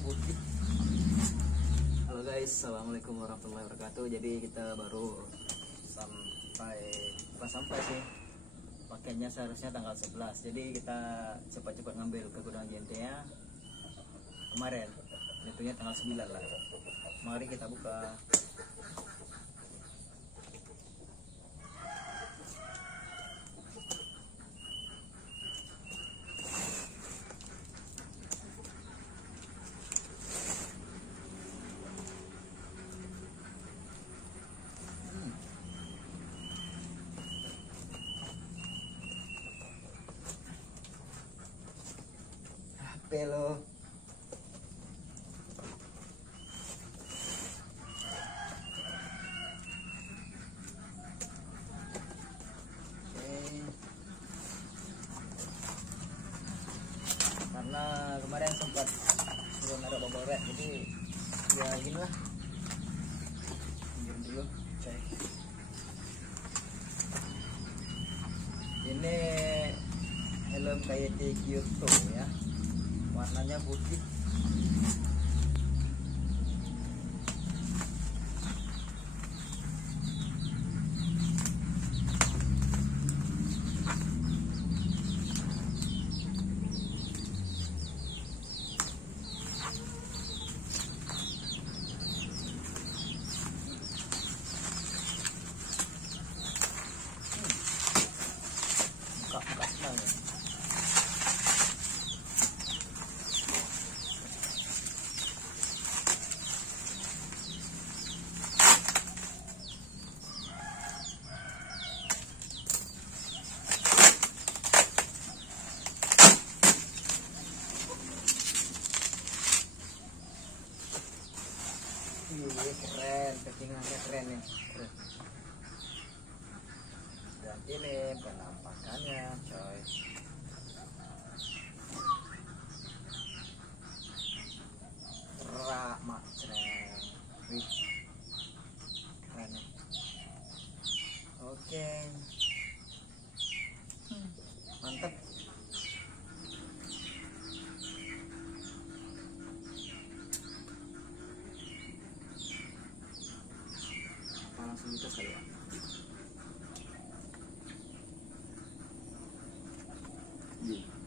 putih. Halo guys, assalamualaikum warahmatullahi wabarakatuh. Jadi kita baru sampai sih. Pakainya seharusnya tanggal 11. Jadi kita cepat-cepat ngambil ke gudang JNT-nya kemarin. Itunya tanggal 9 lah. Mari kita buka. Pelo. Karena kemarin sempat belum ada boboret, jadi ya gini lah. Pinjam dulu, cek. Ini helm KYT Kyoto ya. Warnanya putih. Buka senang ya. Keren, packingannya keren nih. Dan ini penampakannya, coy. Rak macreng. Wih, keren nih. Oke, mantap. Langsung kita sekali ya. Iya.